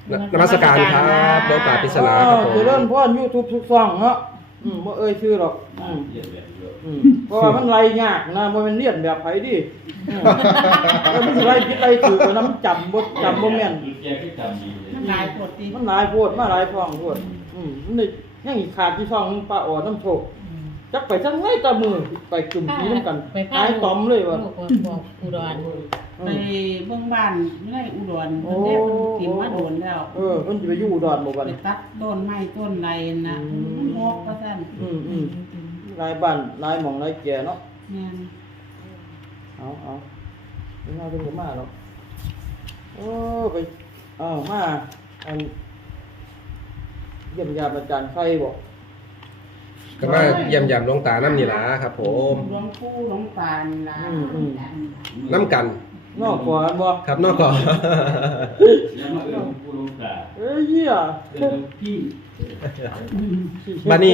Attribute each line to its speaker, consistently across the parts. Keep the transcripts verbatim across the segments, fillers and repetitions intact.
Speaker 1: นมัสการครับหลวงตาปริศนาครับผม
Speaker 2: จะเริ่มพ่อนยูทูบทุกช่องเนาะอืมบ่เอ่ยชื่อหรอกอืมอืมเพราะว่ามันไล่ยากนะบ่แม่นเรียนแบบไผดิอืมแล้วมันสิไล่ผิดไล่ถูกแล้วมันจำบ่จำบ่แม่น
Speaker 3: มันหลายปวดตี
Speaker 2: มันหลายโพดมาหลายช่องโพดอืมมันนี่ยังอีกขาดที่ช่องนึงป้าอ๋อน้ำโชคจักไปจังไงตามือไปจุ่มสีนำกันหายตอมเลยว่า
Speaker 4: บอกอุดร
Speaker 3: ไปเบิ่งบ้านไม่ได้อุดรมันได้มันกินมาโดนแล้ว
Speaker 2: เออเพิ่นสิไปอยู่อุดรบ่บัด
Speaker 3: ไป
Speaker 2: นี้
Speaker 3: ตัดต้นไม้ต้นไรนะมันงอกก็ซั่น
Speaker 2: อืมอืมหลายบ้านหลายหม่องหลายแก่เนาะ
Speaker 3: แม่น
Speaker 2: เอาเอาไม่น่าเป็นกับมาหรอกโอ้ไปเอามาอันเยี่ยมยามอาจารย์ไฟบอก
Speaker 1: ก็มาเยี่ยมยามหลวงตาน้ำนี่ล่ะครับผม
Speaker 3: หลวงปู่หลวงตานี่ล่ะ
Speaker 1: น้ำกัน
Speaker 2: นอกก่อนบอก
Speaker 1: ครับนอกก่อน
Speaker 5: แล้วมาเอิ้นผู้ลงตา
Speaker 2: เอ้ยเหี้ย
Speaker 5: เอิ้นพี่
Speaker 1: บัดนี้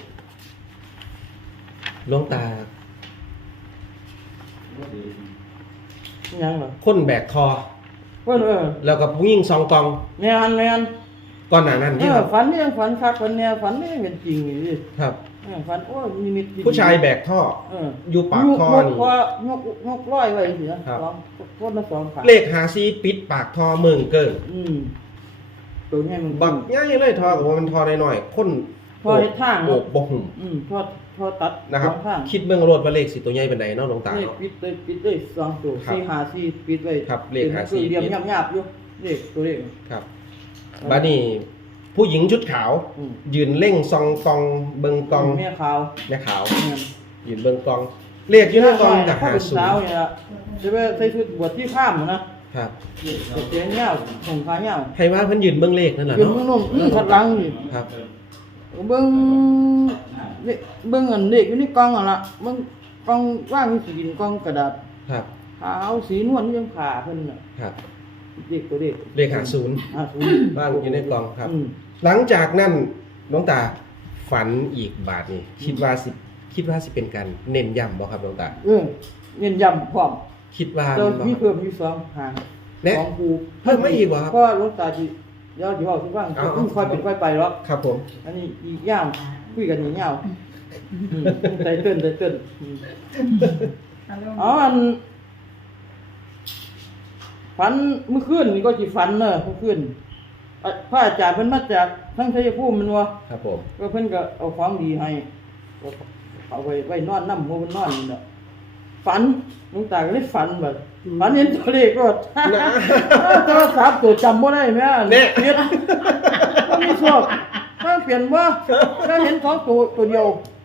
Speaker 1: หลวงตา
Speaker 2: ยังเหรอ
Speaker 1: คนแบกคอ
Speaker 2: เพิ่นเออ
Speaker 1: แล้วก็ผู้หญิงซองกอง
Speaker 2: แม่นแม่น
Speaker 1: ก่อนหน้านั้น
Speaker 2: เอ
Speaker 1: นี่
Speaker 2: อ
Speaker 1: ครับ
Speaker 2: ฝันเนี่ยฝันคักฝันเนี่ยฝันเนี่ยเป็นจริงนี่ดิ
Speaker 1: ครับ
Speaker 2: เออฝันโอ้ยมีมิตร
Speaker 1: ผู้ชายแบกท่อ
Speaker 2: เออ
Speaker 1: อยู่ปากท่อนี่
Speaker 2: ยกคอยกยกร้อยไว้สินะครับ สองคนละสองขา
Speaker 1: เลขหาซีปิดปากท่อเมืองเกิน
Speaker 2: อืมตัวนี้มัน
Speaker 1: บักง่ายเลยท่อกับว่ามันท่อน้อยๆคน
Speaker 2: พอเฮ็ดทาง
Speaker 1: โอบบ่หุ่ม
Speaker 2: อืมพอพอตัด
Speaker 1: นะครับ
Speaker 2: สองข้าง
Speaker 1: คิดเบื้องโลดว่าเลขสิตัวใหญ่เป็นใดเนาะหลวงตา
Speaker 2: เลข
Speaker 1: เนาะ
Speaker 2: ปิดเลยปิดเลยสองตัว
Speaker 1: ครับ
Speaker 2: สี่หาสี่ปิดไว้
Speaker 1: ครับเลขหาสี่
Speaker 2: เรียม
Speaker 1: ปิด
Speaker 2: หยาบๆอยู่เลขตัวเลข
Speaker 1: ครับบัดนี้ผู้หญิงชุดขาว
Speaker 2: อืม
Speaker 1: ยืนเล่งซองกองเบิงกอง
Speaker 2: แม่ขาว
Speaker 1: แม่ขาว
Speaker 2: เนี่ย
Speaker 1: ยืนเบิงกอง เลขอยู่ในกองกับ
Speaker 2: ข้า
Speaker 1: หา
Speaker 2: เป็น
Speaker 1: ศูน
Speaker 2: สาว
Speaker 1: ย์
Speaker 2: เนี่ยล่ะจะไปใส่ชุดบวชที่ข้ามนะครับ เสียงเงาผมขาเงา
Speaker 1: ให้ว่าเพิ่นยืนเบิงเลขนั่นแหละ
Speaker 2: ยืน
Speaker 1: เนาะ
Speaker 2: เบิ่งนุ่มอือขัดหลังนี่
Speaker 1: ครับ
Speaker 2: เบิ่งเลขเบิ่งอันเลขอยู่ในกล่องอ่ะล่ะเบิ่งกล่องว่างอยู่สีดินกล่องกระดาษ
Speaker 1: ครับ
Speaker 2: ขาวสีนวลยังผ่าเพิ่นน่ะ
Speaker 1: ครับ
Speaker 2: เลขตัวเลข
Speaker 1: เลขหาศูนย์
Speaker 2: ห้าศูนย์
Speaker 1: บ้างอยู่ในกองครับ
Speaker 2: อืม
Speaker 1: หลังจากนั้นหลวงตาฝันอีกบาทนี่คิดว่าสิคิดว่าสิเป็นการเน้นย้ำบ่ครับหลวงตา
Speaker 2: เออเน้นย้ำพร้อม
Speaker 1: คิดว่า
Speaker 2: เติม
Speaker 1: บ่
Speaker 2: มี
Speaker 1: ครับ
Speaker 2: เพิ่มอยู่สองหาง
Speaker 1: แน่
Speaker 2: สองคู
Speaker 1: เพิ่มมาอีกเหรอครับ
Speaker 2: เพราะว่าหลวงตาสิเดี๋ยวสิเว้าสิฟัง
Speaker 1: เอา
Speaker 2: เพิ่งค่อยเป็นค่อยไปหรอก
Speaker 1: ครับผม
Speaker 2: อันนี้อีกยาวคุยกันอย่างยาวอืมใจเต้นใจเต้นอืมอ๋ออันฝันเมื่อคืนนี่ก็สิฝันเนอะเมื่อคืนอ่ะพระอาจารย์เพิ่นมาจากทั้งชัยภูมิแมันวะ
Speaker 1: ครับผม
Speaker 2: ก็เพิ่นก็เอาของดีให้ก็เอาไว้ไว้นอนนำหมู่เพิ่นนอนนี่น่ะฝันหลวงตาก็เลยฝันแบบฝันเห็นตัวเลขก็
Speaker 1: นะ
Speaker 2: โทรศัพท์ตัวจำบ่ได้แม่
Speaker 1: แน่
Speaker 2: เปลี่ยนมันมีโชคถ้าเปลี่ยนบ่ถ้าเห็นสองตัวตัวเดียว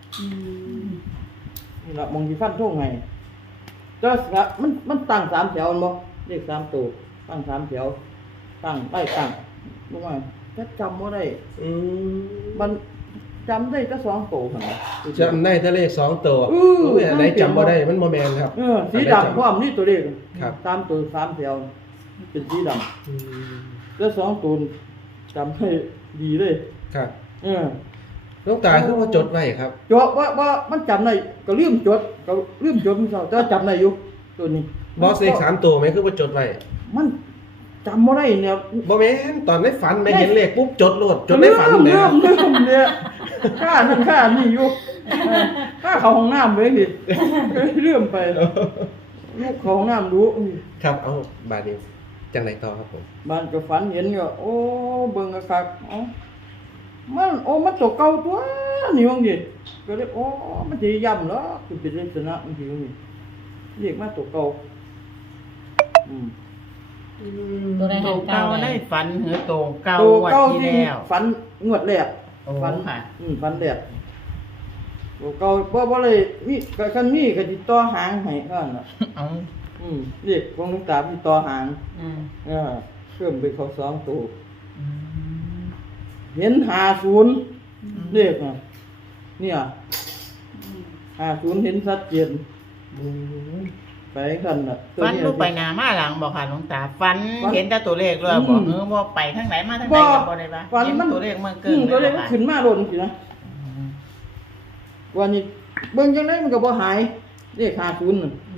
Speaker 2: นี่ล่ะมองสิฟันทงให้แต่ว่ามันมันตั้งสามแถวแม่นบ่เลขสามตัวตั้งสามแถวตั้งได้ตั้งบ่ว่าแต่จำบ่ได้
Speaker 1: อืม
Speaker 2: มันจำได้แต่สองตัวหั่นน่ะ
Speaker 1: จำได้แต่เลขสองตัว
Speaker 2: อือ
Speaker 1: โอ้ยอันไหนจำบ่ได้มันบ่แม่นครับ
Speaker 2: เออสีดำพร้อมนี่ตัวเลข
Speaker 1: ครับ
Speaker 2: สามตัวสามแถวเป็นสีดำ
Speaker 1: อืม
Speaker 2: แล้วสองตัวจำให้ดีเลย
Speaker 1: ครับ
Speaker 2: เออ
Speaker 1: หลวงตาคือว่าจดไว้ครับ
Speaker 2: จดว่าว่ามันจำได้ก็ลืมจดก็ลืมจดมันเศร้าแต่ว่าจำได้อยู่ตัวนี้
Speaker 1: บอสเลขสามตัวไหมคือว่าจดไว้
Speaker 2: มันจำบ่ได้เนี่ย
Speaker 1: บ่แม่นตอนในฝันไม่เห็นเลขปุ๊บจดโลดจดในฝัน
Speaker 2: ลืม
Speaker 1: เลย
Speaker 2: ลืมลืมเนี่ยข้านั่นข้านี่อยู่เออข้าเข้าห้องน้ำเลยดิลืมไปลูกเข้าห้องน้ำดู
Speaker 1: ครับเอาบาดนี้จังไหนต่อครับผม
Speaker 2: บ้านก็ฝันเห็นก็โอ้เบิ่งกะคักเอ้ามันโอ้มันตัวเก่าตัวนี่ว่างี้ก็เลยโอ้มันสิย่ำเหรอคือเป็นลักษณะมันสิว่างี้เรียกมาตัวเก่าอืม
Speaker 4: ตัวใด
Speaker 3: โต
Speaker 4: หาง
Speaker 3: เก่า
Speaker 4: เก่า
Speaker 3: ได้ฝันเหรอโตเก่า
Speaker 2: ตัว
Speaker 3: วัด
Speaker 2: เก่า
Speaker 3: ที่
Speaker 2: ที่
Speaker 3: แล้ว
Speaker 2: ฝันงวดแรก
Speaker 3: โอ้
Speaker 2: ฝัน
Speaker 3: ค่ะ
Speaker 2: อืมฝันแรกตัวเก่าบ่บ่เลยมีก็คันมีก็สิต่อหางให้เท่านั้นน่ะ
Speaker 3: เอา
Speaker 2: อืมเรียกของหลวงตาสิต่อหาง
Speaker 3: อืม
Speaker 2: เออเพิ่มไปเข้าสองตัว
Speaker 3: อืม
Speaker 2: เห็นห้าศูนย์เลขน่ะเนี่ยห้าศูนย์เห็นชัดเจนไปกันน่ะตัว
Speaker 3: ฝัน
Speaker 2: เย
Speaker 3: ลูกไปหน้ามาหลังบอกค่ะหลวงตาฝัน
Speaker 2: ฝัน
Speaker 3: เห็นแต่ตัวเลขเลย
Speaker 2: อืม
Speaker 3: บอกเออว่าไปทางไหนมาทางไหนก็บ่ได้ปะ
Speaker 2: ฝัน
Speaker 3: เห็น
Speaker 2: มัน
Speaker 3: ตัวเลขเมื่อเกิ
Speaker 2: อื
Speaker 3: น
Speaker 2: มตัวเลข
Speaker 3: บ่
Speaker 2: มัน
Speaker 3: ค่ะ
Speaker 2: ขึ้นมาโดนสินะ
Speaker 3: อืม
Speaker 2: วันนี้เบิ่งจังไดมันก็บ่หายเลขห้าศูนย์น่ะ
Speaker 3: ค่ะ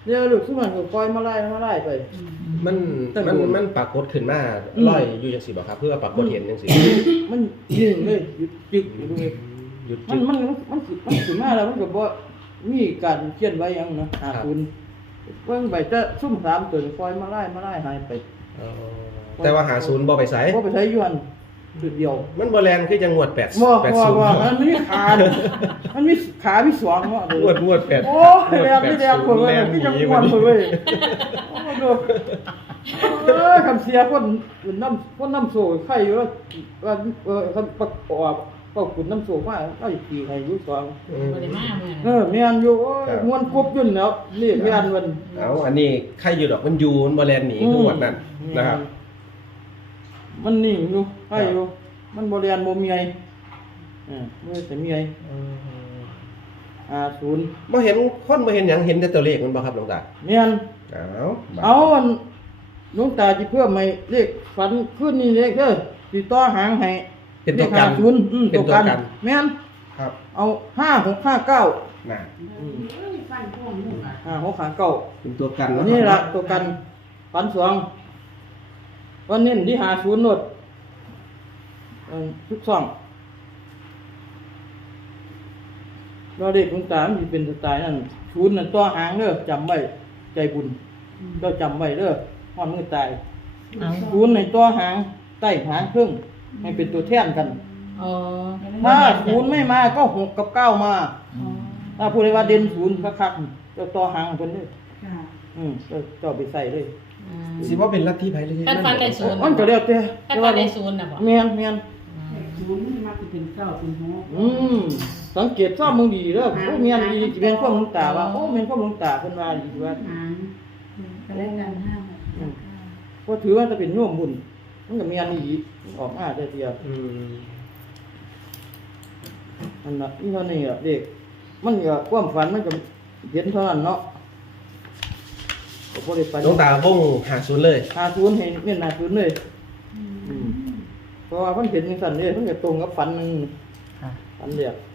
Speaker 2: เดี๋ยวลูกซุมันก็ปล่อยมาไล่มาไล่ไป
Speaker 1: มัน
Speaker 2: แต่
Speaker 1: มัน
Speaker 2: ดู
Speaker 1: มันปรากฏขึ้นมา
Speaker 2: อืม
Speaker 1: ลอยอยู่จังซี่บ่ครับเพื่อปรากฏเห็นจังซี่
Speaker 2: มันนิ่งเลยหยุดจึกอยู่ตรงนี้
Speaker 1: หยุด
Speaker 2: มั
Speaker 1: จึ
Speaker 2: น
Speaker 1: ก
Speaker 2: มันมันสิมันขึ้นมาแล้วมันก็บ่มีการเขียนไว้หยังนะหาศูนย์เบิ่งไปจะซุ่มสามตัวปล่อยมาไล่มาไล่หายไป
Speaker 1: เออแต่ว่าหาศูนย์บ่ไปไส
Speaker 2: บ่ไปใช้ยวนจุดเดียว
Speaker 1: มันบ่แลนคือจังงวดแปด
Speaker 2: บ่
Speaker 1: แปด
Speaker 2: บ่
Speaker 1: ศูนย์
Speaker 2: บ่มันมีขาดิมันมีขามีสองเนาะ
Speaker 1: งวดงวดแปด
Speaker 2: โอ้ยแรงนี่แรงเพิ่นเว้ยพี่จังม่วนเพิ่นเว้ยโอ้ดูเออคำเสียคนน้ำคนน้ำโซ่ไข่อยู่ว่าว่าเออคำประกอบก็ขุนน้ำโซ่มาเอาอีกทีให้อยู่สอง
Speaker 1: อืม
Speaker 4: บ่ได้มาเมื่อ
Speaker 2: เอ
Speaker 4: นั้น
Speaker 2: อแม่นอยู่โอ้ย
Speaker 1: ครับ
Speaker 2: ม่วนครบยุ่นแล้วนี่แม่นมัน
Speaker 1: เอาอันนี้ใครอยู่ดอกมันอยู่มันบ่แลนหนีคืองวดนั้นนะครับ
Speaker 2: มันนิ่งอยู่ไข่อยู่มันบ่เรียนบ่มีไงเออบ่แต่มีไงอ่าศูนย์
Speaker 1: บ่เห็นคนบ่เห็นหยังเห็นแต่ตัวเลขมันบ่ครับหลวงตา
Speaker 2: แม่น
Speaker 1: เอาบัด
Speaker 2: เอาอันหลวงตาสิเพิ่มให้เลขฝันขึ้นนี่เลขเด้อสิต่อหางให้
Speaker 1: เป็นตัวกัน
Speaker 2: ลขห้าศูนย์อืม
Speaker 1: เป็นตัวกัน
Speaker 2: แม่น
Speaker 1: ครับ
Speaker 2: เอาห้าหกห้าเก้า
Speaker 1: น่ะ
Speaker 3: ฟันพวงลูกอ่ะ
Speaker 2: ห้าหกห้าเก้า
Speaker 1: เป็นตัวกัน
Speaker 2: อั
Speaker 1: เนาะ
Speaker 2: นนี้ล่ะตัวกันฝันสวงวันนี้ที่หาศูนย์โนดเออทุกช่องเราเด็กหลวงตามันสิเป็นสไตล์นั่นศูนย์นั่นตัวหางเด้อจำไว้ใจบุญเราจำไว้เด้อฮอดมือตาย
Speaker 4: เอา
Speaker 2: ศูนย์ในตัวหางใต้หางครึ่งให้เป็นตัวแทนกัน
Speaker 4: อ๋อ
Speaker 2: ถ้าศูนย์ไม่มาก็หกกับเก้ามา ถ้าพูดเลยว่าเด่นศูนย์คักๆเจ้าตัวหางเพิ่นเลย
Speaker 3: ค่ะ
Speaker 2: อืมเจ้าเจ้าไปใส่เลย
Speaker 4: อืม
Speaker 1: สิว่าเป็นลัทธิไผเลย
Speaker 4: คันฟันได้ศูนย์
Speaker 2: มันก็แล้วแต่
Speaker 4: คันฟันได้ศูนย์น่ะบ่
Speaker 2: แม่นแม่น
Speaker 3: ศูนย์มันมาเป็นเก้าเป็นหก
Speaker 2: อืมสังเกตซ้อมมึงดีเด้อโอ้แม่นดีสิเป็นความหลวงตาว่าโอ้แม่นความหลวงตาเพิ่นว่าดีว่า
Speaker 3: หางก็ได้กันห้าหกห้าเก้า
Speaker 2: ก็ถือว่าจะเป็นโยมบุญมันก็แม่นดีออกมาได้เดียว
Speaker 1: อืม
Speaker 2: นั่นน่ะอีเท่านี้ล่ะเด็กมันก็ความฝันมันก็เห็นเท่านั้นเนาะก็บ่ได้ฝัน
Speaker 1: หลวงตาบ่งหาศูนย์เลย
Speaker 2: หาศูนย์ให้เม่นหาศูนย์เลยอืมเพราะว่ามันเห็นจังซั่นเด้มันก็ตรงกับฝันหนึง
Speaker 4: ค่ะ
Speaker 2: ฝันเรียก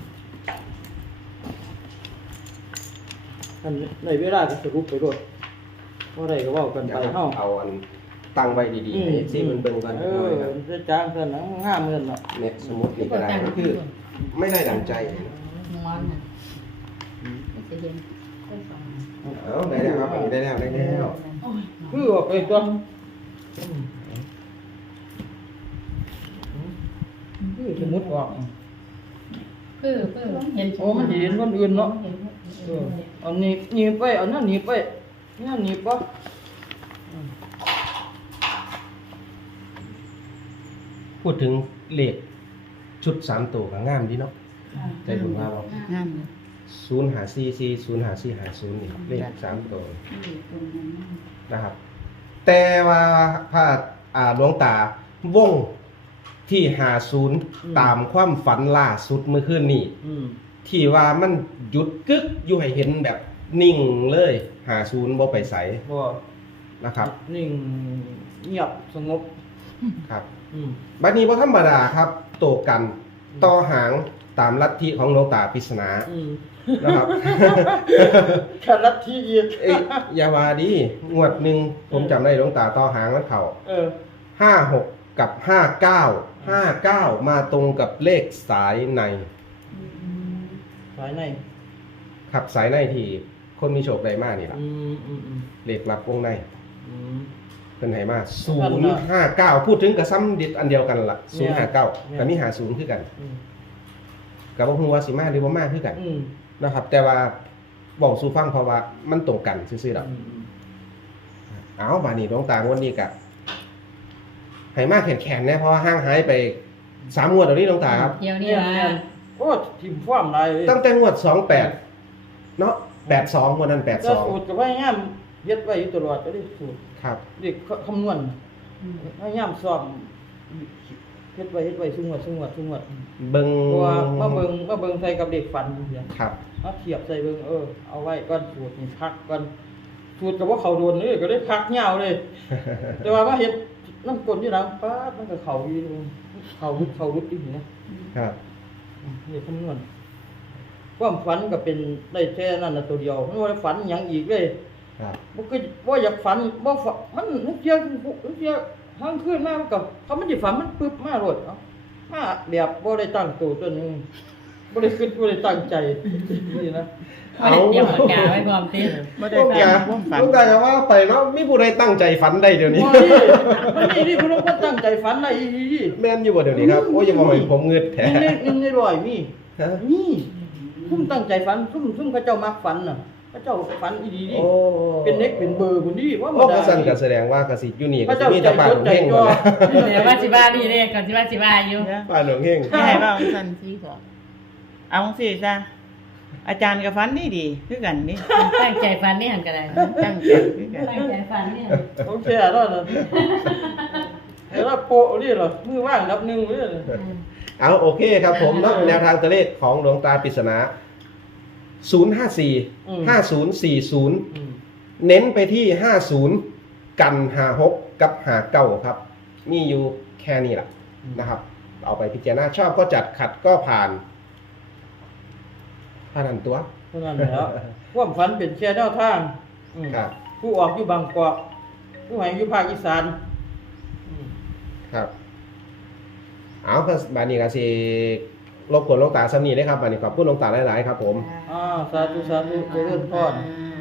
Speaker 2: อันในเวลาก็สรุปไปโลดบ่ได้ก็เว้ากันไปเฮา
Speaker 1: เอาอันตั้งไว้ดีๆให้สิมันเบิ่งกัน
Speaker 2: เอ
Speaker 1: หน่
Speaker 2: อ
Speaker 1: อยครับ
Speaker 2: มันจะจางซั่นนะงามเงินเนาะ
Speaker 1: เนี่ยสมมุตินี่ก็ได้ก็คือ ไม่ได้ดังใจ
Speaker 4: มอนน่ะไม่สิเห็นได้สอง
Speaker 1: เอาได้แล้วครับได้แล้วได้แล้ว
Speaker 2: คือออกไปตัวคือสมมุติออก
Speaker 4: คือคือเห็น
Speaker 2: โอ้มันสิเห็นคนอื่นเนาะ
Speaker 4: เห็น
Speaker 2: เออเอาหนีบหนีบไปเอานั่นหนีบไปนี่นั่นหนีบปะ
Speaker 1: พูดถึงเลขชุดสามตัวก็งามดีเนาะใจบุญว่าเรา
Speaker 3: งาม
Speaker 1: ศูนย์หาซีซีศูนย์หาซีหาศูนย์นี่เลขสามตัว
Speaker 3: นี่ตรงนั้น
Speaker 1: นะครับ แต่ว่าพระอ่าหลวงตาวงที่หาศูนย์ตามความฝันล่าสุดเมื่อคืนนี้
Speaker 2: อืม
Speaker 1: ที่ว่ามันหยุดกึกอยู่ให้เห็นแบบนิ่งเลยหาศูนย์บ่ไปใส
Speaker 2: บ่
Speaker 1: นะครับ
Speaker 2: นิ่งเงียบสงบ
Speaker 1: ครับ
Speaker 2: อืม
Speaker 1: บัดนี้บ่ธรรมดาครับโตกันต่อหางตามลัทธิของหลวงตาปริศนา
Speaker 2: อืม
Speaker 1: นะครับ
Speaker 2: แค่ลัทธิอีก
Speaker 1: เอ้ยอยาวาดีงวดหนึ่งผมจำได้หลวงตาต่อหางมันเข่า
Speaker 2: เออ
Speaker 1: ห้าหกกับห้าเก้าห้าเก้ามาตรงกับเลขสายใน
Speaker 2: สายใน
Speaker 1: ขับสายในที่คนมีโชคได้มากนี่ล่ะ
Speaker 2: อืมอืมอืม
Speaker 1: เลขลับวงใน
Speaker 2: อืม
Speaker 1: เป็นไหมาศู
Speaker 2: กัน
Speaker 1: น
Speaker 2: เน
Speaker 1: ย์
Speaker 2: อะ
Speaker 1: ห้าเก้าพูดถึงกับซ้ำดิดอันเดียวกันล่ะ
Speaker 2: เนี่
Speaker 1: ศูน
Speaker 2: ย
Speaker 1: ย์ห้าเก้า
Speaker 2: เนี่ย
Speaker 1: กับมีหาศูนย์คือกัน
Speaker 2: อืม
Speaker 1: กับว่าฮูว่าสิมาหรือว่ามาคือกัน
Speaker 2: อืม
Speaker 1: นะครับ แต่ว่าบอกสู่ฟังเพราะว่ามันตรงกันซื่อๆดอก
Speaker 2: อืม
Speaker 1: เอาบานี่หลวงตางวดนี้กะให้มากแข็งๆเนี่ยเพราะว่าห้างหายไปสามงวดเดี๋ยวนี้หลวงตาครับ
Speaker 4: เดี๋ยวนี้
Speaker 2: เนี่ย
Speaker 4: ว่า
Speaker 2: เนี่ยโอ้ทิมฟ้ามหลายเลย
Speaker 1: ตั้งแต่งวดสองแปดเนาะแปดสองวันนั้นแปด
Speaker 2: แล้
Speaker 1: ส
Speaker 2: ว
Speaker 1: อง
Speaker 2: สูตรก็พยายามเย็ดไว้อยู่ตลอดก็ได้สูตร
Speaker 1: ครับ
Speaker 2: เด็กคำนวณพยายามสอบเฮ็ดไว้เฮ็ดไว้ซุงวดซุงวดซุงวด
Speaker 1: เบิง
Speaker 2: เพราะว่ามาเบิ่งมาเบิ่งใส่กับเด็กฝันจังซี่
Speaker 1: ครับ
Speaker 2: มาเทียบใส่เบิ่งเออเอาไว้ก่อนสูตรนี่พักก่อนสูตรก็บ่เข้าโดนเลยก็ได้พักยาวเลย แต่ว่ามาเฮ็ดน้ำกลนอยู่หลังป๊าดมันก็เข้าอยู่เข้ารุดเข้ารุดอยู่นะครับ นี่คำนวณความฝันก็เป็นได้แค่นั้นน่ะตัวเดียวมันบ่ได้ฝันหยังอีกเลย
Speaker 1: ครับ
Speaker 2: บ่คือบ่อยากฝันบ่ฝันมันเที่ยงเที่ยงทั้งคืนมามันก็เขามันสิฝันมันปึ๊บมาโลดเอ้ามาแบบบ่ได้ตั้งตัวตัวหนึงบ่ได้คิดบ่ได้ตั้งใจนี่นะ
Speaker 3: บ่ได้เตรียมปากกาไว้พร้อมติ
Speaker 6: บ่ได้
Speaker 1: ลูก
Speaker 6: ฟั
Speaker 1: ยาง
Speaker 6: ความฝัน
Speaker 1: ลูกตาจะว่าไปเนาะมีผู้ใดตั้งใจฝันได้เดี๋ยวนี้
Speaker 2: บ่นี่มันนี่นี่เพิ่นบ่ตั้งใจฝันได้อีหลี
Speaker 1: แม่นอยู่บ่เดี๋ยวนี้ครับโอ้ยอย่ามาให้ผมเงืดแท้
Speaker 2: นี่นี่นี่ร้อยมี
Speaker 1: ฮะ
Speaker 2: นี่ซุ่มตั้งใจฝันซุ่มซุ่มเขาเจ้ามักฝันน่ะเขาเจ้าฝันอีหลีนี่
Speaker 1: โอ้
Speaker 2: เป็นเน็กเป็นเบอร์พุ่นนี่ว่า
Speaker 1: โอ้ก็สั่นก็แสดงว่ากสิอยู่นี่ก็
Speaker 2: เขา
Speaker 1: สิ
Speaker 2: เจ้า
Speaker 1: มี
Speaker 2: ใจ
Speaker 1: แต่บ้าน
Speaker 2: จ
Speaker 1: หล
Speaker 2: ด
Speaker 1: วง
Speaker 2: ใจ
Speaker 1: เฮง
Speaker 2: จ่
Speaker 1: ก่
Speaker 2: อ
Speaker 1: อนนะ
Speaker 3: เดี๋ยวว่าสิว่านี่เด้ก่อนสิว่าสิว่าอยู่
Speaker 6: เดี๋ยว
Speaker 1: บ้านหลวงเฮง
Speaker 6: ไม่ให้เว้าจังซั่น
Speaker 4: สี่สอง
Speaker 6: เอาสิซะอาจารย์ก็ฝันดีดีคือกันนี่
Speaker 3: ตั้งใจฟันนี่หันก็ได้
Speaker 6: ตั้งใจคือกัน
Speaker 3: ตั้งใจฟันเนี่ย
Speaker 2: โอเคแล้วนะแล้วโปะนี่เหรอมือว่างนับหนึ่งเลย
Speaker 1: เอาโอเคครับผมเนาะแนวทางตัวเลขของหลวงตาปริศนาศูนย์ห้าสี่ ห้าศูนย์สี่ศูนย์เน้นไปที่ห้าศูนย์กันห้าหกกับห้าเก้าครับ มีอยู่แค่นี้แหละนะครับ เอาไปพิจารณาชอบก็จัดขัดก็ผ่านผ่านอันตัว
Speaker 2: เท่านั้นแหล้วความฝันเป็นแค่แนวทางอืม
Speaker 1: ครับ
Speaker 2: ผู้ออกอยู่บางกอกผู้ให้อยู่ภาคอีสานอืม
Speaker 1: ครับ เอาก็บานี้ก็สิรบกวนหลวงตาซ้ำนี้เลยครับบานี้ขอบคุณหลวงตาหลายๆครับผม
Speaker 2: อ่าสาธุสาธุเจริญพร
Speaker 4: อ่า